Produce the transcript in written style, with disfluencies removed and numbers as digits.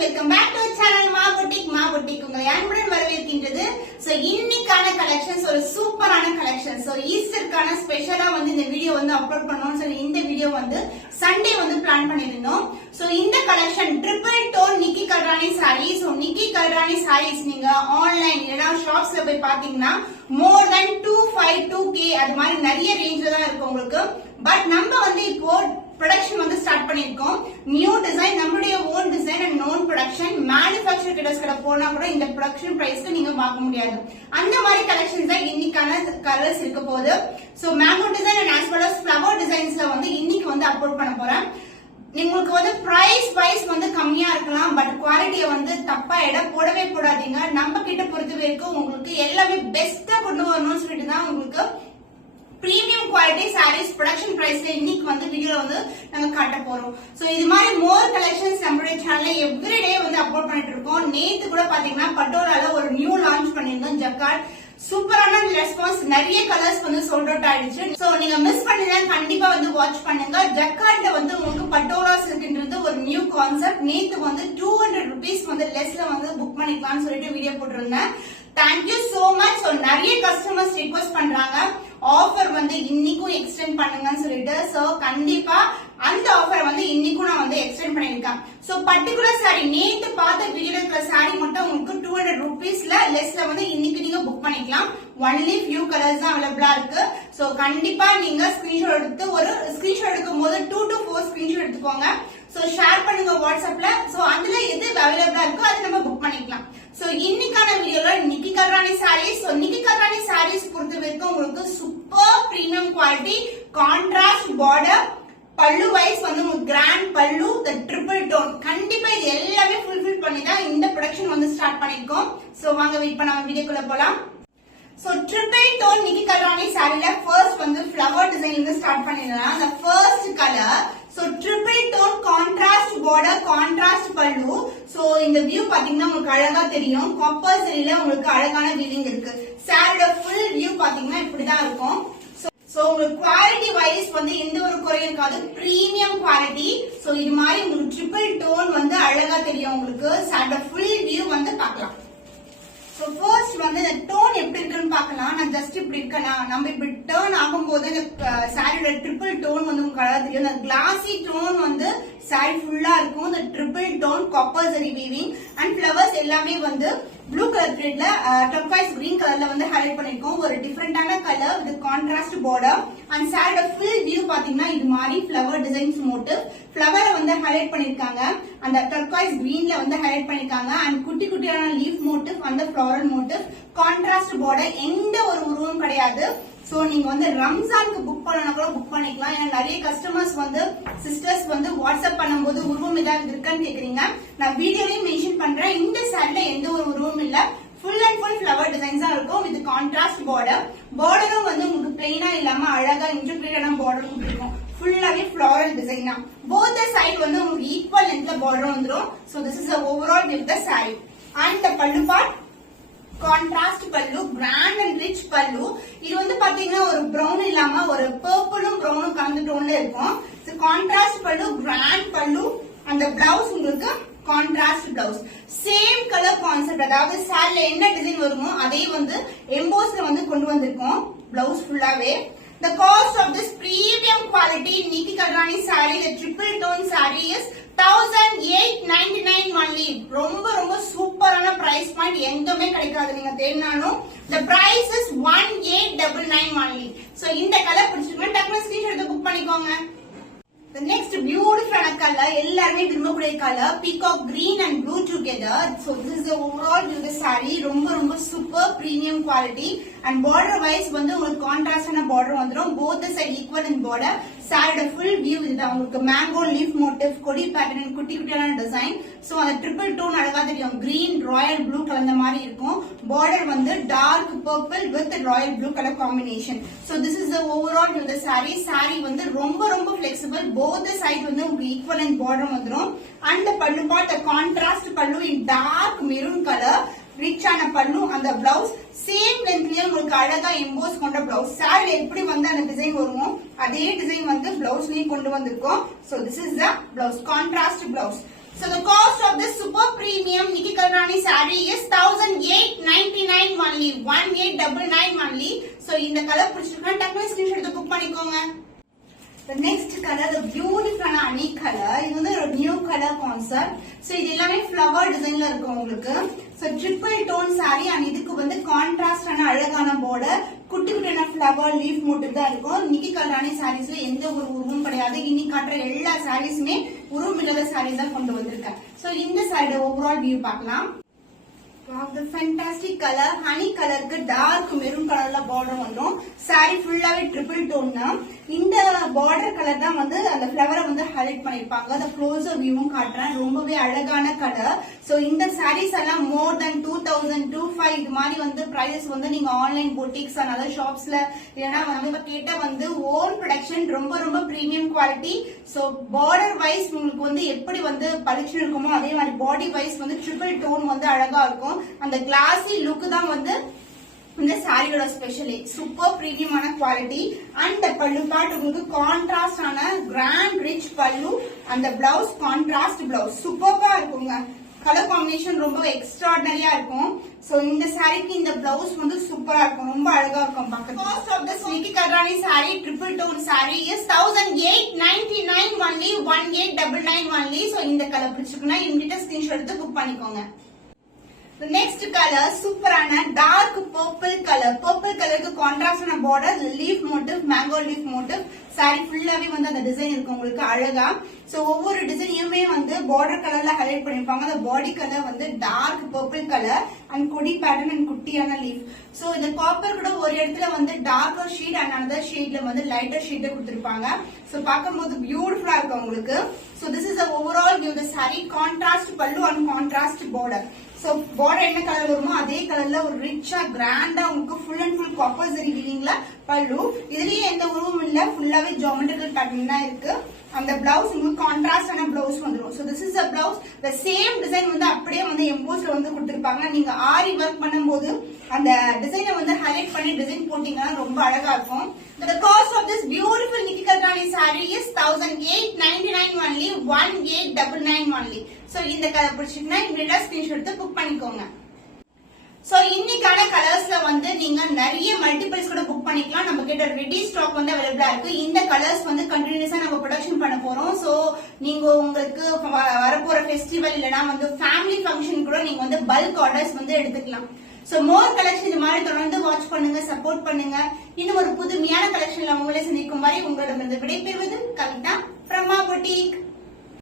Welcome back to channel மா boutique உங்களை அன்புடன் வரவேற்கின்றது. சோ இன்னைக்கான கலெக்ஷன்ஸ் ஒரு சூப்பரான கலெக்ஷன். சோ ஈஸ்டருக்கான ஸ்பெஷலா வந்து இந்த வீடியோ வந்து அப்லோட் பண்ணனும்னு சொல்லி இந்த வீடியோ வந்து சண்டே வந்து பிளான் பண்ணிருந்தோம். சோ இந்த collection triple tone Nikki Galrani sorry. So நிக்கி கல்ராணி சாரீஸ் நீங்க ஆன்லைன் இல்லனா ஷாப்ஸ்ல போய் பாத்தீங்கன்னா மோர் தென் 252K அது மாதிரி நிறைய ரேஞ்ச்ல தான் இருக்கு உங்களுக்கு. பட் நம்ம வந்து இப்போ ப்ரொடக்ஷன் வந்து ஸ்டார்ட் பண்ணிருக்கோம். நியூ டிசைன், நம்மளுடைய own design and known production. Manufacture கிட்டஸ் கிட்ட போனா கூட இந்த ப்ரொடக்ஷன் பிரைஸ்க்கு நீங்க பார்க்க முடியாது. அந்த மாதிரி கலெக்ஷன்ஸ் தான் இன்னைக்கான கலர்ஸ் இருக்க போகுது. So mango design and as well as flower டிசைன்ஸ்ல வந்து இன்னைக்கு வந்து அப்லோட் பண்ண போறேன். உங்களுக்கு வந்து பிரைஸ் வைஸ் வந்து கம்மியா இருக்கலாம், பட் குவாலிட்டியை வந்து தப்பா எடை போடவே போடாதீங்க. நம்ம கிட்ட பொறுத்த வரைக்கும் உங்களுக்கு எல்லாமே பெஸ்டா கொண்டு வரணும்னு சொல்லிட்டு தான் உங்களுக்கு பிரீமியம் குவாலிட்டி சாரீஸ் ப்ரொடக்ஷன் பிரைஸ்ல இன்னைக்கு வந்து வீடியோல வந்து நாங்க காட்ட போறோம். சோ இது மாதிரி மோர் கலெக்ஷன்ஸ் நம்மளுடைய சேனல்ல எவ்ரிடே வந்து அப்லோட் பண்ணிட்டு இருக்கோம். நேத்து கூட பாத்தீங்கன்னா பட்டோலால ஒரு நியூ லான்ச் பண்ணிருந்தோம் ஜக்கார்ட். சூப்பரான ரெஸ்பான்ஸ், நிறைய கலர்ஸ் வந்து சோல்ட் அவுட் ஆயிடுச்சு. சோ நீங்க மிஸ் பண்ணீங்கன்னா கண்டிப்பா வந்து வாட்ச் பண்ணுங்க. ஜக்கார்ட்ல வந்து உங்களுக்கு பட்டோலா சில்க்ன்றது ஒரு நியூ கான்செப்ட். நேத்து வந்து 200 rupees வந்து லெஸ்ல வந்து புக் பண்ணிக்கலாம்னு சொல்லிட்டு வீடியோ போட்டிருந்தேன். Thank you so much. சோ நிறைய கஸ்டமர்ஸ் ரிக்வெஸ்ட் பண்றாங்க ஆஃபர் வந்து இன்னைக்கும் எக்ஸ்டெண்ட் பண்ணுங்கன்னு சொல்லிட்டு. சோ கண்டிப்பா அந்த ஆஃபர் வந்து இன்னைக்கும் நான் வந்து எக்ஸ்டெண்ட் பண்ணிருக்கேன். சோ பர்டிகுலர் சாரி நேத்து பார்த்த வீடியோல இருக்கிற சாரி மட்டும் உங்களுக்கு 200 rupeesல லெஸ்ல வந்து இன்னைக்கு நீங்க புக் பண்ணிக்கலாம். ஒன்லி ஃபியூ கலர்ஸ் தான் அவைலபிளா இருக்கு. சோ கண்டிப்பா நீங்க ஸ்கிரீன்ஷாட் எடுத்து ஒரு ஸ்கிரீன்ஷாட் எடுக்கும் போது 2 to 4 ஸ்கிரீன்ஷாட் எடுத்துக்கோங்க. சோ ஷேர் பண்ணுங்க வாட்ஸ்அப்ல. சோ அதுல எது அவைலபிளா இருக்கோ அதை நம்ம புக் பண்ணிக்கலாம். சோ இன்னைக்கான வீடியோல நிக்கி கல்ராணி சாரீஸ். சோ நிக்கி கல்ராணி சாரீஸ் பொறுத்த வரைக்கும் உங்களுக்கு super premium quality, contrast border, பல்லு வைஸ் வந்து உங்களுக்கு கிராண்ட் பல்லு, தி ட்ரிபிள் டோன். கண்டிப்பா இது எல்லாமே ஃபுல்ஃபில் பண்ணி தான் இந்த ப்ரொடக்ஷன் வந்து ஸ்டார்ட் பண்ணிருக்கோம். சோ வாங்க வெயிட் பண்ணாம வீடியோக்குள்ள போலாம். So triple tone Nikki Galrani சாரில ஃபர்ஸ்ட் வந்து ஃப்ளவர் டிசைன்ல இருந்து ஸ்டார்ட் பண்ணிடலாம். அந்த first colour so triple tone contrast border, contrast பல்லு. சோ இந்த வியூ பாத்தீங்கன்னா உங்களுக்கு அழகா தெரியும். காப்பர் சரியில உங்களுக்கு அழகான வீலிங் இருக்கு. சாரியோட ஃபுல் வியூ பாத்தீங்கன்னா இப்படிதான் இருக்கும். சோ உங்களுக்கு குவாலிட்டி வைஸ் வந்து எந்த ஒரு குறையும் இருக்காது, பிரீமியம் குவாலிட்டி. சோ இது மாதிரி உங்களுக்கு ட்ரிபிள் டோன் வந்து அழகா தெரியும் உங்களுக்கு. சாரியோட ஃபுல் வியூ வந்து பார்க்கலாம். சோ ஃபர்ஸ்ட் வந்து இந்த டோன் எப்படி இருக்குன்னு பார்க்கலாம். நான் ஜஸ்ட் இப்படி இருக்கேனா, நம்ம இப்படி டர்ன் ஆகும்போது இந்த சாரியோட ட்ரிபிள் டோன் வந்து உங்களுக்கு அழகா தெரியும். இந்த கிளாசி டோன் வந்து சாரி ஃபுல்லா இருக்கும். இந்த triple tone copper zari weaving and flowers எல்லாமே வந்து ப்ளூ கலர் த்ரெட்ல டர்க்வைஸ் கிரீன் கலர்ல வந்து ஹைலைட் பண்ணிருக்கோம். ஒரு டிஃபரெண்டான colour with contrast border. And சாரியோட ஃபுல் வியூ பாத்தீங்கன்னா இது மாதிரி ஃபிளவர் டிசைன்ஸ் மோட்டிவ். ஃபிளவரை வந்து ஹைலைட் பண்ணிருக்காங்க. அந்த டர்க்வைஸ் கிரீன்ல வந்து ஹைலைட் பண்ணிருக்காங்க. அண்ட் குட்டி குட்டியான லீஃப் மோட்டிவ், அந்த ஃபிளவரல் மோட்டிவ், கான்ட்ராஸ்ட் பார்டர். எந்த ஒரு உருவம் கிடையாது. சோ நீங்க வந்து ரம்ஜானுக்கு புக் பண்ணனா கூட புக் பண்ணிக்கலாம். ஏன்னா நிறைய கஸ்டமர்ஸ் வந்து சிஸ்டர்ஸ் வந்து வாட்ஸ்அப் பண்ணும்போது உருவம் ஏதாவது இருக்கான்னு கேக்குறீங்க. நான் வீடியோலயும் மென்ஷன் பண்றேன். இந்த சாரில எந்த ஒரு உருவம் இல்ல, full and full flower designs தான் இருக்கும் வித் கான்ட்ராஸ்ட் பார்டர். பார்டரும் வந்து உங்களுக்கு பிளெயினா இல்லாம அழகா இன்டர்பிரேட்டான பார்டர் இருக்கும். ஃபுல்லாவே ஃபிளோரல் டிசைன் தான். போத் சைடு வந்து உங்களுக்கு ஈக்குவல் லென்த்ல பார்டர் வந்துரும். So this is overall with the sorry. And the பல்லு பார்ட் கான்ட்ராஸ்ட் பல்லு, கிராண்ட் அண்ட் ரிச் பல்லு. இது வந்து பாத்தீங்கன்னா ஒரு பிரவுன் இல்லாம ஒரு பர்பிளும் பிரவுனும் கலந்து டோன்ல இருக்கும். கான்ட்ராஸ்ட் பல்லு, கிராண்ட் பல்லு. அந்த பிளவுஸ் உங்களுக்கு contrast blouse. Same colour concept, அதாவது சாரில என்ன டிசைன் வருமோ அதே வந்து எம்போஸ்ல வந்து கொண்டு வந்திருக்கோம் பிளவுஸ் ஃபுல்லாவே. The cost of this premium quality Nikki Kalrani saree, the triple tone saree is 1899 only. ரொம்ப ரொம்ப சூப்பரான பிரைஸ் பாயிண்ட், எங்கமே கிடைக்காது நீங்க தேடினாலும். The price is 1899 only. So இந்த கலர் பிடிச்சிருக்கா டக்குனு ஸ்கிரீன்ஷாட் எடுத்து புக் பண்ணிக்கோங்க. The next beautiful color, எல்லாருமே விரும்பக்கூடிய colour, peacock green and blue together. So this is the overall view the saree. ரொம்ப ரொம்ப super premium quality. And border wise வந்து உங்களுக்கு கான்ட்ராஸ்டான பார்டர் வந்துரும். both the side equal in border. சாரியோட full view இதுதான். உங்களுக்கு மேங்கோ லீஃப் மோட்டிவ், கொடி பேட்டர்ன், குட்டி குட்டியான டிசைன். சோ அந்த ட்ரிபிள் டோன் அழகா தெரியும். கிரீன் ராயல் ப்ளூ கலந்த மாதிரி இருக்கும். பார்டர் வந்து dark purple with royal blue colour combination. So this is the overall view the saree. Saree வந்து ரொம்ப ரொம்ப ஃபிளெக்சிபிள். both the side வந்து உங்களுக்கு ஈக்குவல் இன் பார்டர் வந்துரும். அண்ட் பல்லு பார்ட் கான்ட்ராஸ்ட் பல்லு இன் டார்க் மெரூன் கலர், ரிச்சான பல்லு. அந்த பிளவுஸ் சேம் லென்த்லயே உங்களுக்கு அழகா எம்போஸ் கொண்ட பிளவுஸ். சாரில எப்படி வந்து அந்த டிசைன் வருமோ அதே டிசைன் வந்து பிளவுஸ்லயும் கொண்டு வந்திருக்கோம். So this is the blouse, contrast blouse. So the cost of this super premium Nikki Kalrani saree is 1899 only, 1899 only. So இந்த கலர் பிடிச்சிருக்கா டக்குனு ஸ்கிரீன்ஷாட் எடுத்து புக் பண்ணிக்கோங்க. The next color, the beautiful honey color. இது வந்து ஒரு new colour concept. So இது எல்லாமே ஃப்ளவர் டிசைன்ல இருக்கு உங்களுக்கு. So triple tone saree and இதுக்கு வந்து கான்ட்ராஸ்டான அழகான பார்டர், குட்டி குட்டியான ஃப்ளவர் லீஃப் மோட்டிவ் தான் இருக்கும். நிக்கி கல்ராணி சாரீஸ்ல எந்த ஒரு உருவமும் கிடையாது. இன்னைக்கு காட்டுற எல்லா சாரீஸுமே உருவம் இல்லாத சாரீ தான் கொண்டு வந்திருக்கேன். சோ இந்த சாரியோட ஓவரால் வியூ பார்க்கலாம். The fantastic color, honey color க்கு dark maroon colorல border வந்துரும். saree ஃபுல்லாவே triple tone தான். இந்த border color தான் வந்து அந்த flower வந்து highlight பண்ணிருப்பாங்க. the closer viewவும் காட்டுறேன். ரொம்பவே அழகான color. so இந்த sarees எல்லாம் more than 2000 25 இது மாதிரி வந்து prices வந்து நீங்க ஆன்லைன் boutiques and other shopsல இல்லனா வந்து கேட்டா வந்து own production ரொம்ப ரொம்ப premium quality. so border wise உங்களுக்கு வந்து எப்படி வந்து பளிச்சு இருக்குமோ அதே மாதிரி body wise வந்து triple tone வந்து அழகா இருக்கும். அந்த கிளாசி லுக் தான் வந்து இந்த சாரியோட ஸ்பெஷலி. சூப்பர் பிரீமியமான குவாலிட்டி. அண்ட் பல்லு பார்ட் உங்களுக்கு கான்ட்ராஸ்ட் ஆன கிராண்ட் ரிச் பல்லு. அந்த பிளவுஸ் கான்ட்ராஸ்ட் பிளவுஸ் சூப்பரா இருக்குங்க. கலர் காம்பினேஷன் ரொம்ப எக்ஸ்ட்ராடனரியா இருக்கும். சோ இந்த சாரிக்கு இந்த பிளவுஸ் வந்து சூப்பரா இருக்கும், ரொம்ப அழகா இருக்கும் பார்க்க. Cost of this Nikki Galrani saree triple tone saree is 1899 only, 1899 only. So இந்த கலர் பிடிச்சிருக்குன்னா இமிடியேட்டா ஸ்கிரீன்ஷாட் எடுத்து புக் பண்ணிக்கோங்க. The next color சூப்பரான dark purple color. purple கலருக்கு கான்ட்ராஸ்டான border, leaf motif, mango leaf motif. saree ஃபுல்லாவே வந்து அந்த டிசைன் இருக்கு உங்களுக்கு அழகா. சோ ஒவ்வொரு டிசைனையுமே வந்து border கலர்ல ஹைலைட் பண்ணிருப்பாங்க. அந்த பாடி கலர் வந்து dark purple color and கொடி பேட்டர்ன் and குட்டியான leaf. சோ இந்த காப்பர் கூட ஒரு இடத்துல வந்து darker shade and another shadeல வந்து lighter shade கொடுத்திருப்பாங்க. சோ பாக்கும்போது பியூட்டிஃபுல்லா இருக்கு உங்களுக்கு. So this is the overall view. The saree contrast pallu and contrast border. So border என்ன கலர் வருமோ அதே கலர்ல ஒரு ரிச்சா கிராண்டா உங்களுக்கு full and full copper zari வீவிங்ல பல்லு. இதுலயே எந்த உருவமும் இல்ல, ஃபுல்லாவே ஜியோமெட்ரிக்கல் பேட்டர்ன் தான் இருக்கு. அந்த பிளவுஸ் உங்களுக்கு கான்ட்ராஸ்டான பிளவுஸ் வந்துரும். So this is a blouse. The same design வந்து அப்படியே வந்து எம்போஸ்ல வந்து கொடுத்திருப்பாங்க. நீங்க ஆரி ஒர்க் பண்ணும்போது அந்த டிசைனை வந்து ஹைலைட் பண்ணி டிசைன் போட்டீங்கன்னா ரொம்ப அழகா இருக்கும். The cost of this beautiful Nikki Kalrani saree is 1899 only, 1899 only. So இந்த கலர் பிடிச்சிருந்தா இமிடியேட்டா ஸ்கிரீன்ஷாட் எடுத்து புக் பண்ணிக்கோங்க. சோ இன்னைக்கான கலர்ஸ்ல வந்து நீங்க நிறைய மல்டிபிள்ஸ் கூட புக் பண்ணிக்கலாம். நம்ம கிட்ட ரெடி ஸ்டாக் வந்து அவைலபிளா இருக்கு. இந்த கலர்ஸ் வந்து கண்டினியூஸா நம்ம ப்ரொடக்ஷன் பண்ண போறோம். சோ நீங்க உங்களுக்கு வரப்போற ஃபெஸ்டிவல் இல்லனா வந்து ஃபேமிலி ஃபங்க்ஷன் கூட நீங்க வந்து பல்க் ஆர்டர்ஸ் வந்து எடுத்துக்கலாம். சோ மோர் கலெக்ஷன் இது மாதிரி தொடர்ந்து வாட்ச் பண்ணுங்க, சப்போர்ட் பண்ணுங்க. இன்னும் ஒரு புதுமையான கலெக்ஷன்ல உங்களை சந்திக்கும் வரை உங்களிடமிருந்து விடைபெறுவது கவிதா from our boutique.